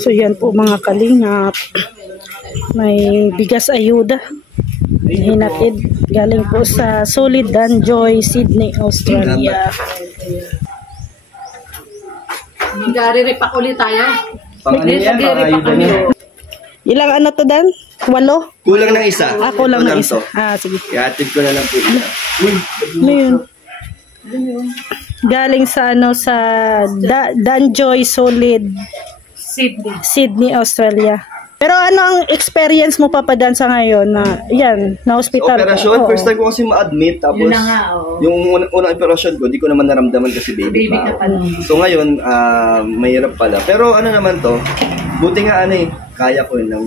So yan po mga kalingap. May bigas ayuda. Hinatid. Galing po sa Solid Danjoy, Sydney, Australia. Gari-repack ulit tayo. Ano yan? Ayuda niya. Ilang ano to, Dan? 8? Kulang ng isa. Kulang ng isa. to. Sige. Iatid ko na lang po ito. Ano yun? Galing sa sa Danjoy Solid Sydney, Australia. Pero ano ang experience mo papadan sa ngayon na na hospital? Operasyon, first time ko kasi ma-admit. Tapos Yun na nga, yung unang operasyon ko, di ko naman naramdaman kasi baby pa. So ngayon, mahirap pala. Pero ano naman to, buti nga kaya ko nang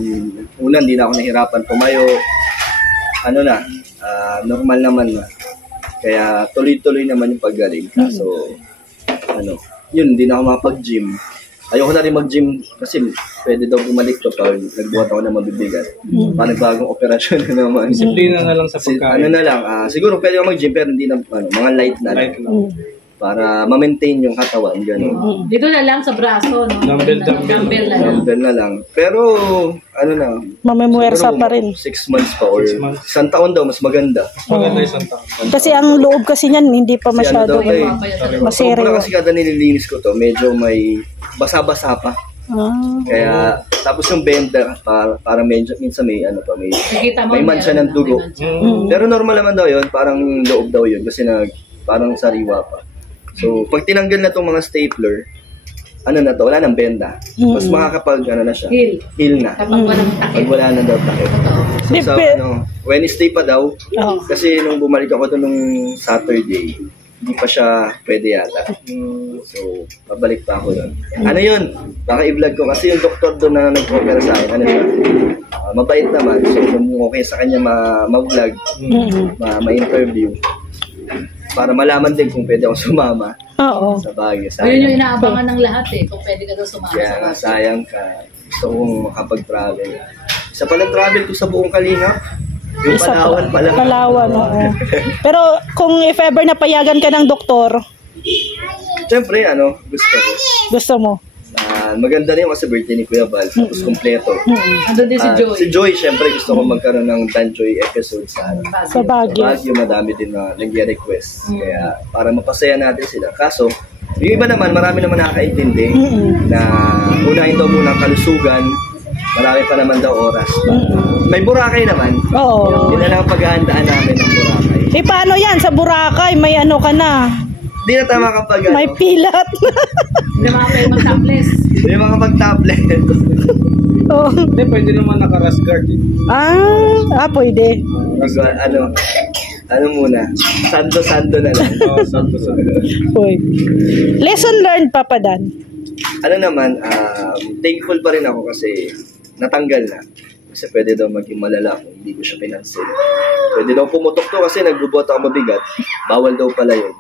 una, hindi na ako nahirapan tumayo. Normal naman na. Kaya tuloy-tuloy naman yung paggaling. Kaso, yun, hindi na ako mapag-gym. Ayoko na rin mag-gym kasi pwede daw bumalik to pag nagbuhat ako na mabibigat. Panibagong operasyon na naman. Disiplina na lang sa pagkain. Siguro pwede ako mag-gym pero hindi na, mga light na lang. Para ma-maintain yung katawan, gano'n. Dito na lang sa braso, no? Dumbbell na lang. Pero, mamemuwersa pa rin. 6 months pa or isang taon daw, mas maganda. Maganda isang taon. Kasi ang loob kasi niyan, hindi pa masyado masere. Sobrang kasi kada nililinis ko to, medyo may basa-basa pa. Kaya, tapos yung benda, para medyo, minsan may may mancha ng dugo. Pero normal naman daw yun, parang loob daw yun, kasi parang sariwa pa. So, pag tinanggal na itong mga stapler, wala nang benda. Mas makakapag, na siya, heal na. Pag wala na daw takip. So, Wednesday pa daw, kasi nung bumalik ako nung Saturday, hindi pa siya pwede yata. So, pabalik pa ako doon. Yun? Baka i-vlog ko kasi yung doktor doon na nag-opera sa akin, siya? Mabait naman. So, kung okay sa kanya ma-vlog, ma-interview, para malaman din kung pwede akong sumama sa Baguio. Yun yung inaabangan ng lahat kung pwede ka daw sumama. Kaya sayang ka. Gusto kong makapag-travel. Isa palang travel ko sa buong Kalingap. Yung Palawan pala. Palawan, oo. Pero kung if ever napayagan ka ng doktor, siyempre, gusto mo? Maganda rin kasi birthday ni Kuya Val. Tapos kompleto. Ando din si Joy. Si Joy, siyempre gusto ko magkaroon ng Danjoy episode sa Baguio. Baguio, madami din na nag-request. Kaya para mapasaya natin sila. Kaso, yung iba naman, marami naman nakakaintindi na unahin daw muna kalusugan. Marami pa naman daw oras. May Boracay naman. Oo. Yun na lang ang paghahandaan namin ng Boracay. Paano yan? Sa Boracay, may ka na. Hindi na tama kapag may pilat. Hindi na makapay mag-topless. Hindi makapag-tablet. Hindi, pwede naman naka-rash guard. Pwede. Muna? Sando-sando na lang. Sando-sando. Lesson learned, Papa Dan. Thankful pa rin ako kasi natanggal na. Kasi pwede daw maging malala kung hindi ko siya pinansin. Pwede daw pumutok to kasi nagbubuhat ako mabigat. Bawal daw pala yun.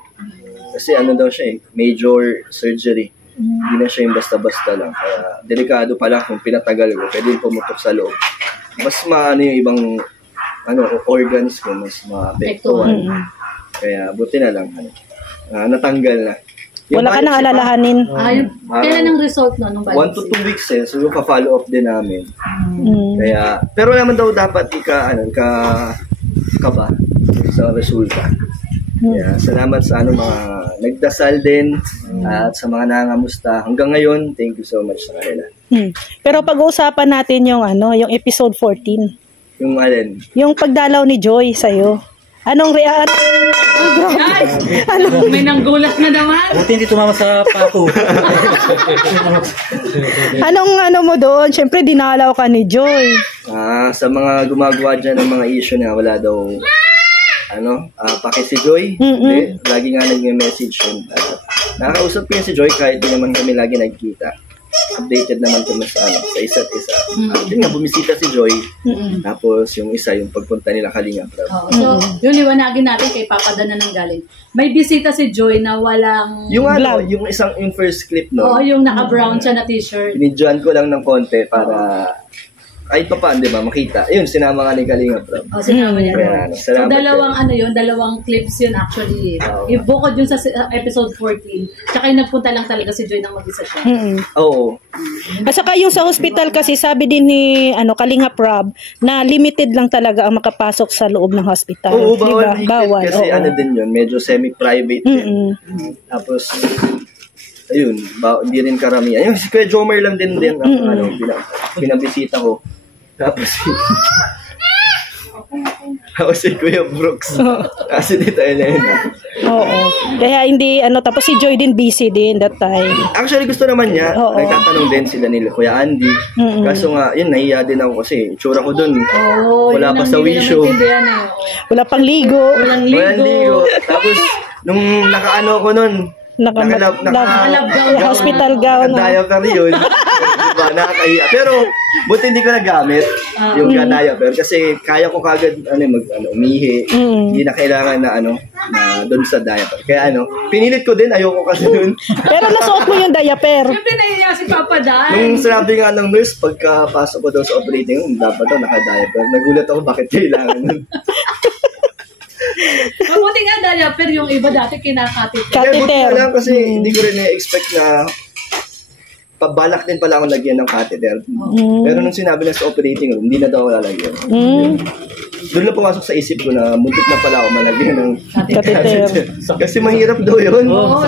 Kasi daw siya major surgery. Hindi na siya yung basta-basta lang. Kaya delikado pala kung pinatagal ko. Pwede yung pumutok sa loob. Mas yung ibang organs ko, mas maapektuhan. Kaya buti na lang. Natanggal na. Wala ka nang alalahanin. Kailan ang result nung 1 to 2 weeks so yung pa-follow up din namin. Kaya, pero naman daw dapat ka ba sa resulta. Kaya, salamat sa mga nagdasal din at sa mga nangamusta. Hanggang ngayon, thank you so much sa kanila. Pero pag-uusapan natin yung yung episode 14. Yung alin? Yung pagdalaw ni Joy sa'yo. Anong may nanggulat na naman. Buti hindi tumama sa pako. Anong mo doon? Siyempre, dinalaw ka ni Joy. Sa mga gumagawa dyan ng mga issue na wala daw paki si Joy. Hindi, lagi nga nag-message yun. Nakakausap ko yun si Joy kahit di naman kami lagi nagkita. Updated naman kami sa isa't isa. Yun nga, bumisita si Joy. Tapos yung isa, yung pagpunta nila Kalingap. So, yun liwanagin natin kay Papa Dan na nang galing. May bisita si Joy na walang... Yung yung first clip, no? Oo, yung naka-brown siya na t-shirt. Binidyoan ko lang ng konti para kahit pa paano, di ba, makita. Ayun, sinama nga ni Kalinga Prab. Sinama niya. Kaya, So, dalawang clips yun actually. Ibukod yun sa episode 14. Tsaka yung nagpunta lang talaga si Joy nang mag-isa siya. Oo. At saka yung sa hospital kasi sabi din ni Kalinga Prab na limited lang talaga ang makapasok sa loob ng hospital. Oo, bawal. Diba? Bawal. Kasi ano din yun, medyo semi-private din. Tapos, ayun, hindi rin karamihan. Yung si Kuya Jomer lang din ang pinabisita ko. Tapos si Kuya Brooks. Kasi dito Elena. Oo. Kaya hindi, tapos si Joy din busy din that time. Actually, gusto naman niya. Nagtatanong din sila nila Kuya Andy. Kaso nga, yun, nahiya din ako kasi itsura ko dun. Wala pa sa wisyo. Wala pang ligo. Walang ligo. Tapos, nung nakaano ko nun, hospital gown. Diaper yun. Diba, nakakahiya. Pero, buti hindi ko nagamit yung diaper kasi kaya ko kagad umihi. Hindi na kailangan na doon sa diaper. Kaya pinilit ko din, ayoko kasi doon. Pero nasuot mo yung diaper. Yung pinahiya si Papa Dan. Nung sinabi nga ng nurse, pagkapasok ko daw sa operating room, dapat daw naka-diaper. Nagulat ako bakit kailangan nun. Mabuti nga diaper, yung iba dati kinakatit. Catheter. Buti lang kasi hindi ko rin na-expect na pabalak din pala akong lagyan ng catheter. Pero nung sinabi na sa operating room, hindi na daw ako lalagyan. Doon na pumasok sa isip ko na muntik na pala ako malagyan ng Catheter. Kasi mahirap daw yun. Oo,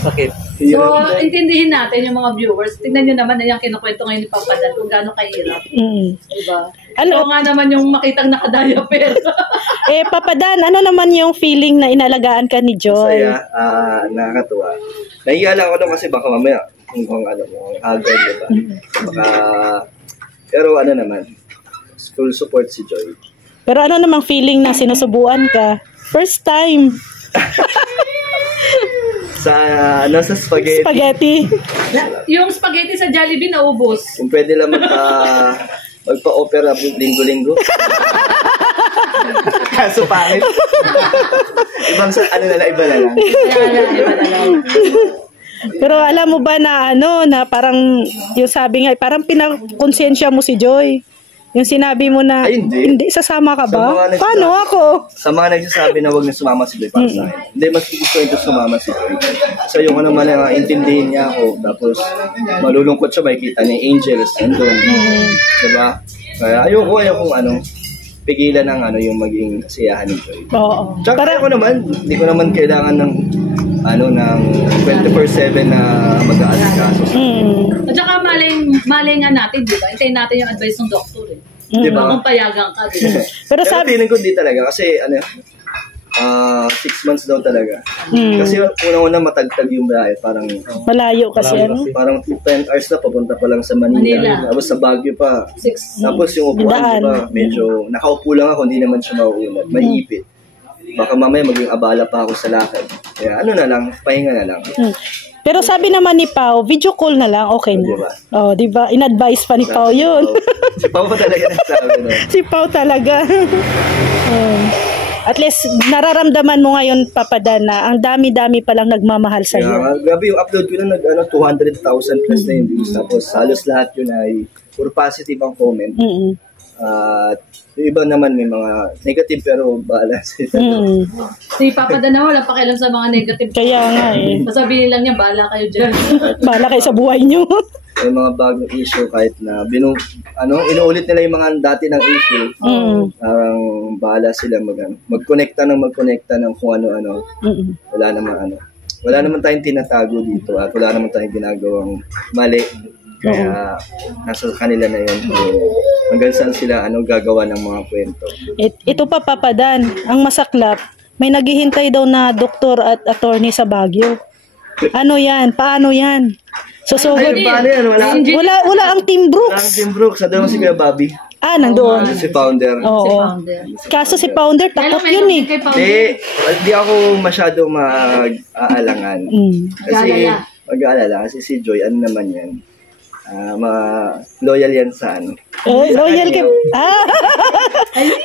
Sakit. So, intindihin natin yung mga viewers. Tingnan nyo naman na yung kinukwento ngayon ni Papa Dan kung gaano kahirap. Diba? Ito nga naman yung makitang nakadiaper. Papa Dan, ano naman yung feeling na inalagaan ka ni Joy? Masaya, nakakatuwa. Nahiya lang ako doon kasi baka mamaya kung agad, diba? Baka, pero naman, full support si Joy. Pero ano namang feeling na sinusubuan ka? First time. Sa spaghetti. Yung spaghetti sa Jollibee naubos. Kung pwede lang magpa-opera linggo-linggo. Kaso pangit. Ibang iba na lang. Pero alam mo ba na na parang yung sabi nga, parang pinakonsensya mo si Joy. Yung sinabi mo na, hindi, sasama ka ba? Paano ako? Sa mga nagsasabi na huwag na sumama si Joy para sa akin. Hindi, mas gusto ito sumama si Joy. So yung naman na intindihin niya ako, tapos malulungkot siya, makikita ni Angels, nandun. Diba? Kaya ayoko pigilan ng yung maging kasiyahan ni Joy. Oo. Tsaka ako naman, hindi ko naman kailangan ng ng 24/7 na mag-aasikaso. At saka malay nga natin, di ba? Hintayin natin yung advice ng doktor eh. Di ba? Kung payagan ka, di ba? Pero feeling ko di talaga kasi 6 months daw talaga. Kasi unang-una matagtag yung biyahe, parang malayo kasi parang 10 hours na papunta pa lang sa Manila. Tapos sa Baguio pa. 6. Tapos yung upuan, diba, medyo nakaupo lang ako, hindi naman siya mauunat. Maiipit. Baka mamaya maging abala pa ako sa lakad. Kaya na lang, pahinga na lang. Pero sabi naman ni Pao, video call na lang, okay na. Diba? Diba? In-advise pa ni Pao yun. Si Pao pa talaga nagsabi. No? Si Pao talaga. At least, nararamdaman mo ngayon, Papa Dan, na ang dami-dami palang nagmamahal sa iyo. Grabe, yung upload ko na 200,000 plus na yung views. Tapos halos lahat yun ay puro positive ang comment. At yung iba naman may mga negative pero bahala sila. Si Papa Dan na wala pakialam sa mga negative. Kaya nga Sasabihin lang niya, bahala kayo dyan. Bahala kayo sa buhay niyo. May mga bagong issue kahit na inuulit nila yung mga dati ng issue. Parang bahala sila magkonekta ng kung ano-ano. Wala naman tayong tinatago dito at wala naman tayong ginagawang mali. Kaya nasa kanila na yun. Hanggang saan sila gagawa ng mga kwento. Ito pa, Papa Dan, ang masaklap, may naghihintay daw na doktor at attorney sa Baguio. Ano yan? Paano yan? Susugod. Paano yan? Wala ang Team Brooks. Wala ang Team Brooks. Sa si Kuya Bobby. Nandoon. Si Founder. Oo. Kaso si Founder, takot yun Hindi ako masyado mag-aalangan. Kasi mag-aalala. Kasi si Joy, naman yan? Loyal yan sa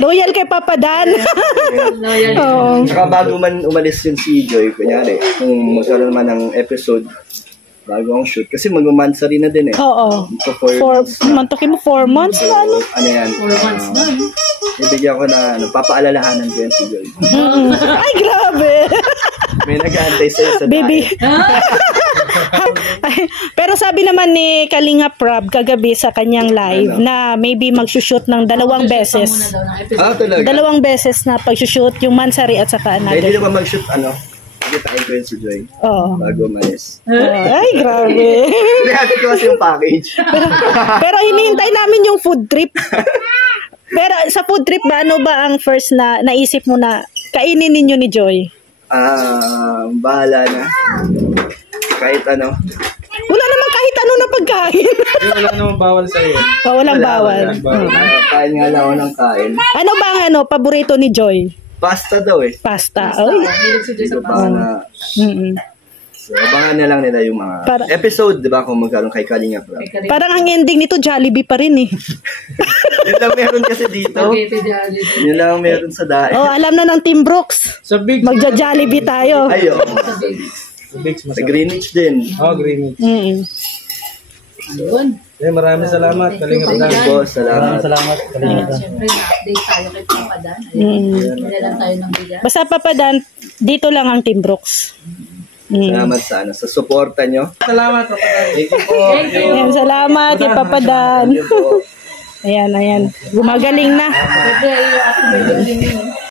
loyal kay Papa Dan. Loyal. Saka bago man umalis yun si Joy, kunyari, kung magkaroon man ng episode, bago ang shoot. Kasi mag-mansary na din eh. Oo. So, 4 months na. Mantokin mo 4 months na ano? Ano yan? 4 months na. Ibigyan ko na papaalalahanan ko yan si Joy. Ay, grabe. May nag-aantay sa'yo sa Baby. Ay, pero sabi naman ni Kalinga Prab kagabi sa kanyang live na maybe mag-shoot ng 2 beses. Talaga? 2 beses na pag-shoot yung Mansari at saka Kaya hindi another. naman mag-shoot, Pagkitain ko yun si Joy. Oo. Bago manis. Ay, grabe. Hinahatid ko kasi yung package. Pero hinihintay namin yung food trip. Pero sa food trip ba, ano ba ang first na naisip mo na kainin ninyo ni Joy? Bahala na. Kahit ano. Wala naman kahit ano na pagkain. Wala namang bawal sa iyo. Walang bawal. Kain nga lang ako ng kain. Ano ba ang paborito ni Joy? Pasta daw eh. Pasta. Oy. Dito pa na. So, abangan na lang nila yung mga episode, di ba, kung magkaroon kay Kalinga Prab. Parang ang ending nito, Jollibee pa rin eh. Yun lang meron kasi dito. Yun lang meron sa daig. Oh, alam na ng Team Brooks. Sa Big. Magja-Jollibee tayo. Ayo. Sa Big. Sa Greenwich din. Greenwich. Ayun. Maraming salamat. Kalinga Prab. Boss, salamat. Siyempre, na-update tayo kay Papa Dan. Ayun. Nilalang tayo ng bigas. Basta Papa Dan, dito lang ang Team Brooks. Salamat sa suporta nyo. Salamat. Thank you po. Ayan, salamat kay Papa Dan. Thank you po. Ayan. Gumagaling na. Siyempre, yung ating building yun.